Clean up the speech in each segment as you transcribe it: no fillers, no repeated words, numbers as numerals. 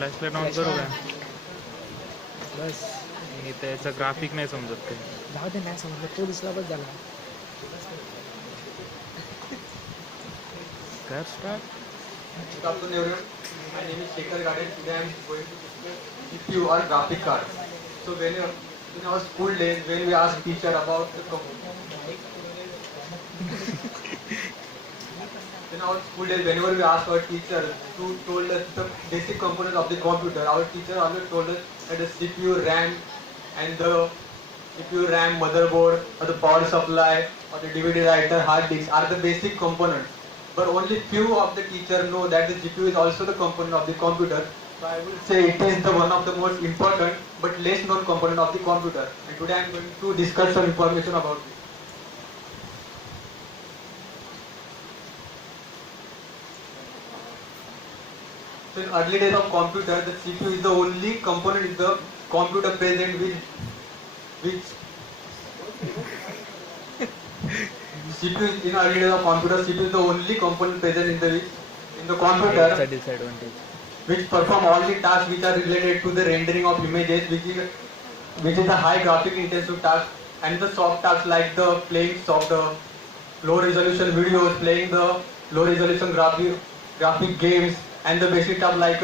Flash light on करू का? बस मी त्याचं ग्राफिक नाही समजत ते. जाऊ दे नाही समजलं तो दिसला बस झाला. कर start. Good afternoon everyone. My name is Shekhar Gade. Today I am going to discuss GPU or graphic cards. So in our school days when we asked teacher about the in our school days whenever we asked our teacher who told us the basic components of the computer, our teacher always told us that the CPU, RAM and the CPU, RAM, motherboard or the power supply or the DVD writer, hard disk are the basic components. But only few of the teachers know that the GPU is also the component of the computer. So I would say it is the one of the most important but less known component of the computer. And today I am going to discuss some information about it. So in early days of computer, the CPU is the only component in the computer present which CPU in early days of computer, CPU is the only component present in the computer It's a disadvantage. which perform all the tasks which are related to the rendering of images, which is a high graphic intensive task, and the soft tasks like the playing soft low resolution videos, playing the low resolution graphic games, and the basic stuff like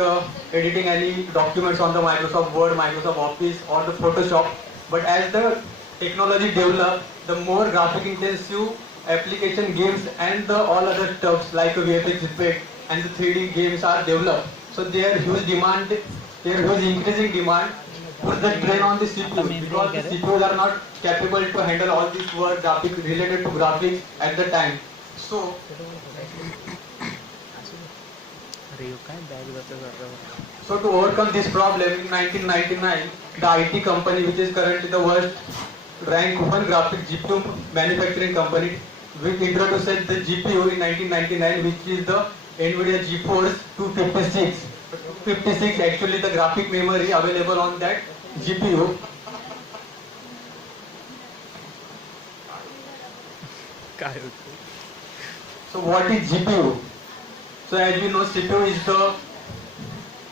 editing any documents on the Microsoft Word, Microsoft Office or the Photoshop. But as the technology developed, the more graphic intensive application games and the all other stuffs like VFX effect and the 3D games are developed. So their huge increasing demand put the strain on the CPU because the CPUs are not capable to handle all these work graphic related to graphics at the time. So अरे यो काय bag जातं जरा. So to overcome this problem in 1999, the IT company which is currently the worst rank one graphic GPU manufacturing company, which introduced the GPU in 1999, which is the NVIDIA GeForce 256. 256 actually the graphic memory available on that GPU. काय होतं? So what is GPU? So as we know, CPU is the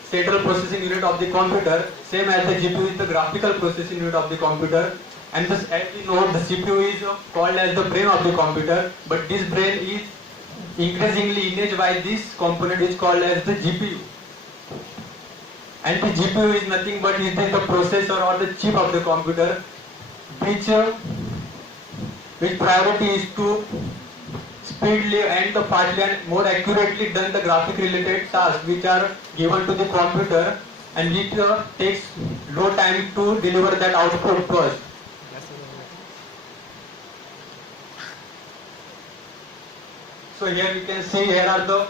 central processing unit of the computer, same as the GPU is the graphical processing unit of the computer. And thus, as we know, the CPU is called as the brain of the computer, but this brain is increasingly imaged by this component which is called as the GPU. And the GPU is nothing but it is the processor or the chip of the computer, which priority is to speedily and the fastly and more accurately done the graphic related tasks which are given to the computer, and it takes low time to deliver that output to us. So here we can see here are the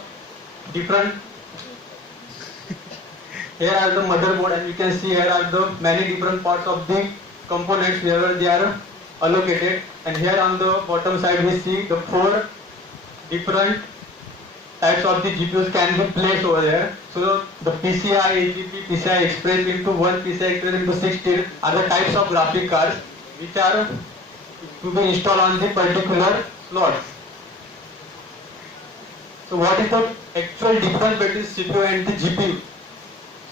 motherboard, and you can see here are the many different parts of the components wherever they are allocated, and here on the bottom side we see the 4 different types of the GPUs can be placed over there. So the PCI, AGP, PCI Express into 1, PCI Express into 16 are the types of graphic cards which are to be installed on the particular slots. So what is the actual difference between CPU and the GPU?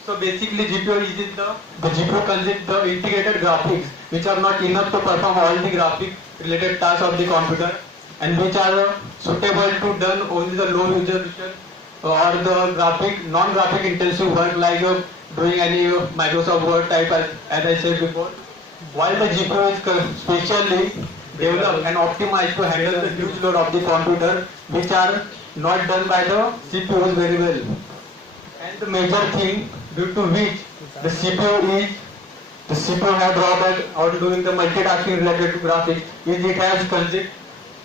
So basically GPU is the GPU consists the integrated graphics which are not enough to perform all the graphic related tasks of the computer, and which are suitable to done only the low resolution or the non-graphic intensive work like doing any Microsoft Word type as I said before. While the GPU is specially developed and optimized to handle the huge load of the computer which are not done by the CPUs very well. And the major thing due to which the CPU has drawback out doing the multitasking related to graphics is it has consists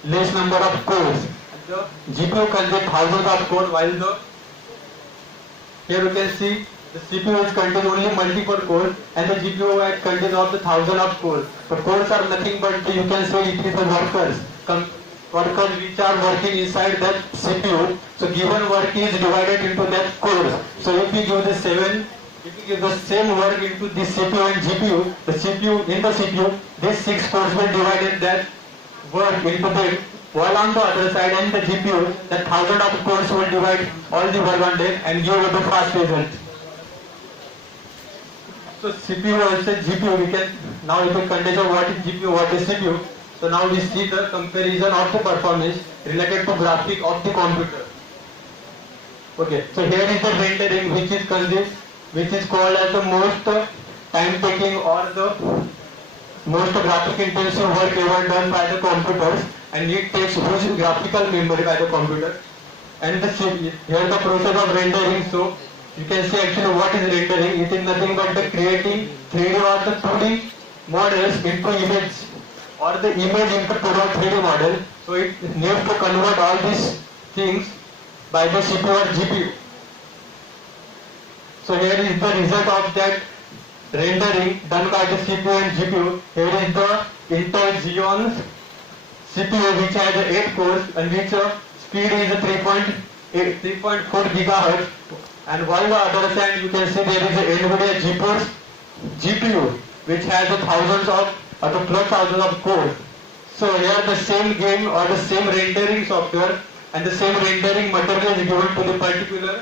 less number of cores. The GPU contains thousands of cores, while here you can see the CPU is contains only multiple cores and the GPU contains of the thousands of cores. The cores are nothing but you can say it is the workers which are working inside that CPU. So given work is divided into that cores. So if you give the same work into the CPU and GPU, in the CPU, these 6 cores will divide that work into them, while on the other side in the GPU, that thousands of cores will divide all the work on them and give a fast result. So CPU versus GPU, we can now if we consider what is GPU, what is CPU. So now we see the comparison of the performance related to graphic of the computer. Okay, so here is the rendering which is called as the most time taking or the most graphic intensive work ever done by the computers, and it takes huge graphical memory by the computer. And here the process of rendering. So you can see actually what is rendering. It is nothing but the creating 3D or the 2D models into image or the image into 3D model. So it needs to convert all these things by the CPU or GPU. So here is the result of that rendering done by the CPU and GPU. Here is the Intel Xeon CPU which has 8 cores and which speed is 3.4 gigahertz. And while the other side you can see there is a NVIDIA GeForce GPU which has thousands of cores. So here the same game or the same rendering software and the same rendering material is given to the particular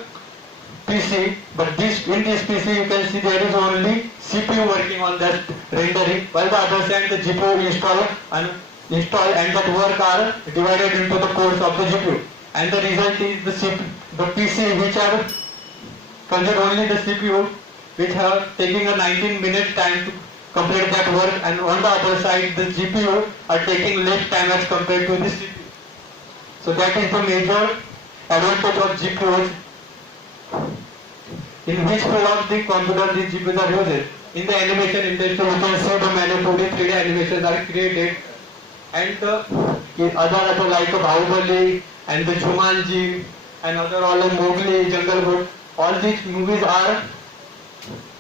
PC, but in this PC you can see there is only CPU working on that rendering, while the other side the GPU install and that work are divided into the cores of the GPU, and the result is the PC which are consider only the CPU which have taking a 19 minutes time to complete that work, and on the other side the GPU are taking less time as compared to the CPU. So that is the major advantage of GPUs. In which field of the computer these GPUs are used? In the animation industry, you can see the many 2D, 3D animations are created, and other like Bahubali and the Jumanji and other all the Mowgli, Jungle Book, all these movies are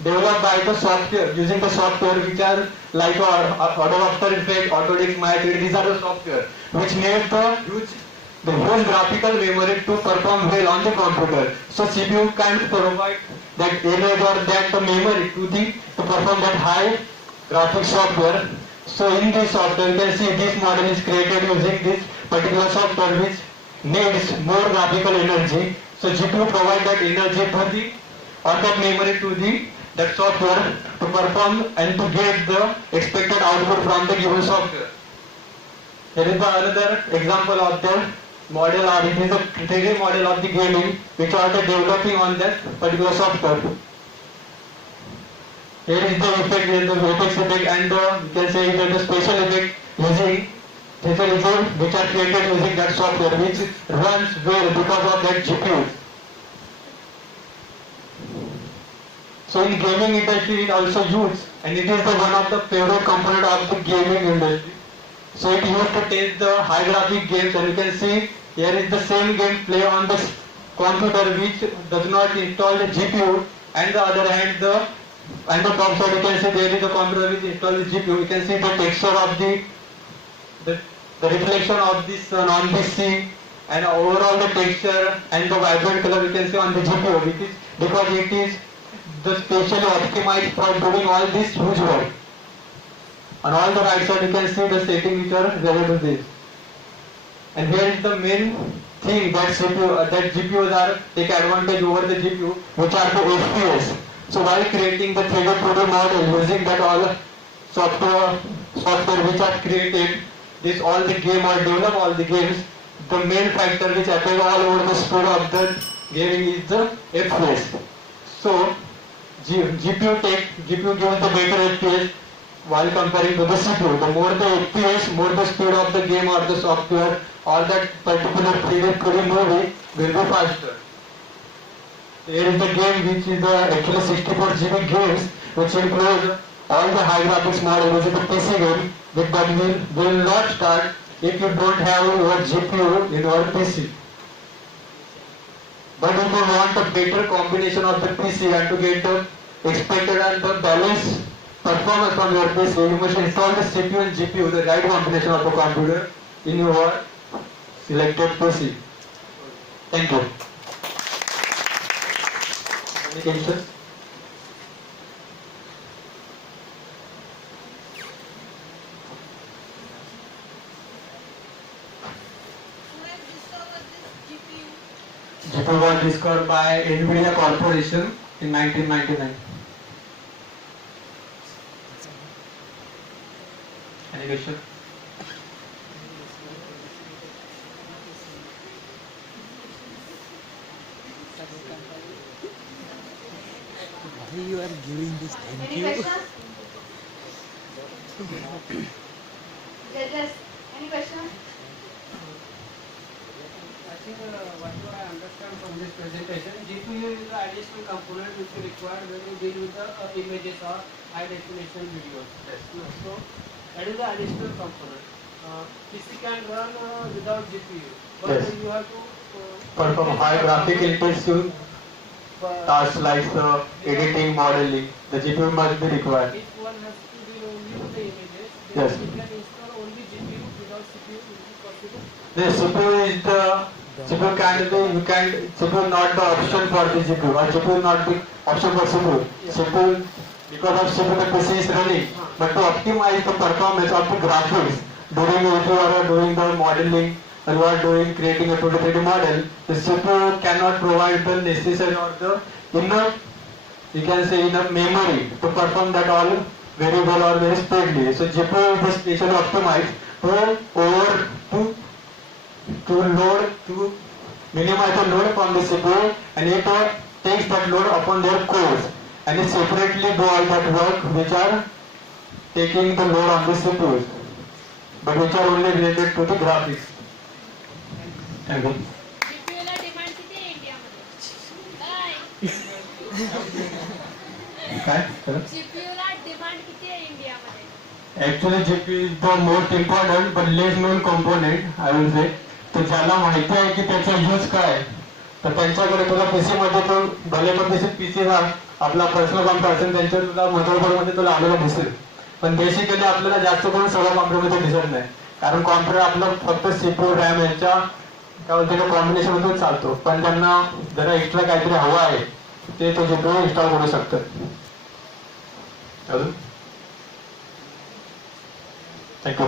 developed by the software, using the software which are like Adobe After Effects, Autodesk Maya 3D. These are the software which needs the huge graphical memory to perform well on the computer. So CPU can provide that image or that memory to perform that high graphic software. So in this software you can see this model is created using this particular software which needs more graphical energy. So GPU provide that energy to the or that memory to that software to perform and to get the expected output from the given software. Here is the another example of the model, or it is a 3D model of the gaming which are developing on that particular software. Here is the effect, the VFX effect, and you can say that the special effect using special effect which are created using that software which runs well because of that GPU. So in gaming industry it also used, and it is the one of the favorite component of the gaming industry. So it used to test the high graphic games, and you can see here is the same game play on the computer which does not install the GPU, and the other hand the top side you can see there is a computer which install the GPU. You can see the texture of the reflection of the sun on the sea, and overall the texture and the vibrant color you can see on the GPU, which is because it is the specially optimized for doing all this huge work. On all the right side you can see the setting which are related to this. And here is the main thing that GPUs are take advantage over the GPU, which are the FPS. So while creating the 3D 2D model using that all software which are created, this all the game or develop all the games, the main factor which affects all over the speed of the gaming is the FPS. So GPU gives the better FPS while comparing to the CPU. The more the FPS, more the speed of the game or the software or that particular 3D movie will be faster. Here is the game which is actually 64 GB games, which includes all the high graphics model, which is the PC game, which will not start if you don't have your GPU in your PC. But if you want a better combination of the PC and to get the expected and the balanced performance from your PC, you must install the CPU and GPU, the right combination of the computer in your selected PC. Thank you. Any questions? GPU was discovered by NVIDIA Corporation in 1999. Any question? Why you are giving this? Thank Any you. questions? Judges, any questions? I think whatever I understand from this presentation, GPU is the additional component which is required when you deal with the images or high definition videos. Yes. So that is the additional component. PC can run without GPU, but Yes. you have to Perform high graphic intensive tasks like editing, modeling. The GPU must be required. If one has to deal only with the images, then Yes. you can install only GPU without CPU. Will it be possible? The CPU is the CPU can be CPU not the option for the GPU or GPU not the option for CPU. CPU because of CPU the PC is running, but to optimize the performance of the graphics during if you are doing the modeling or you are creating a 2D 3D model, the CPU cannot provide the necessary or the enough, you can say enough memory to perform that all very well or very speedily. So GPU is specially optimized to minimize the load from the CPU, and it takes that load upon their cores and it separately do all that work which are taking the load on the CPUs, but which are only related to the graphics. Thank you. GPU ला demand किती आहे इंडियामध्ये? काय? GPU ला demand किती आहे इंडियामध्ये? Actually GPU is the most important but less known component I will say. तर ज्याला माहिती आहे की त्याचा यूज काय तर त्यांच्याकडे तुला पीसी मध्ये तो भले पण पीसी हा आपला पर्सनल कॉम्प्युटर असेल त्यांच्या तुला मदरबोर्ड मध्ये तुला आलेला दिसेल, पण बेसिकली आपल्याला जास्त करून सगळं कॉम्प्युटर मध्ये दिसत नाही, कारण कॉम्प्युटर आपला फक्त सीपीयू रॅम यांच्या काय बोलते कॉम्बिनेशन मधून चालतो, पण त्यांना जरा एक्स्ट्रा काहीतरी हवं आहे ते तो जीपीयू इन्स्टॉल करू शकतात. अजून थँक्यू.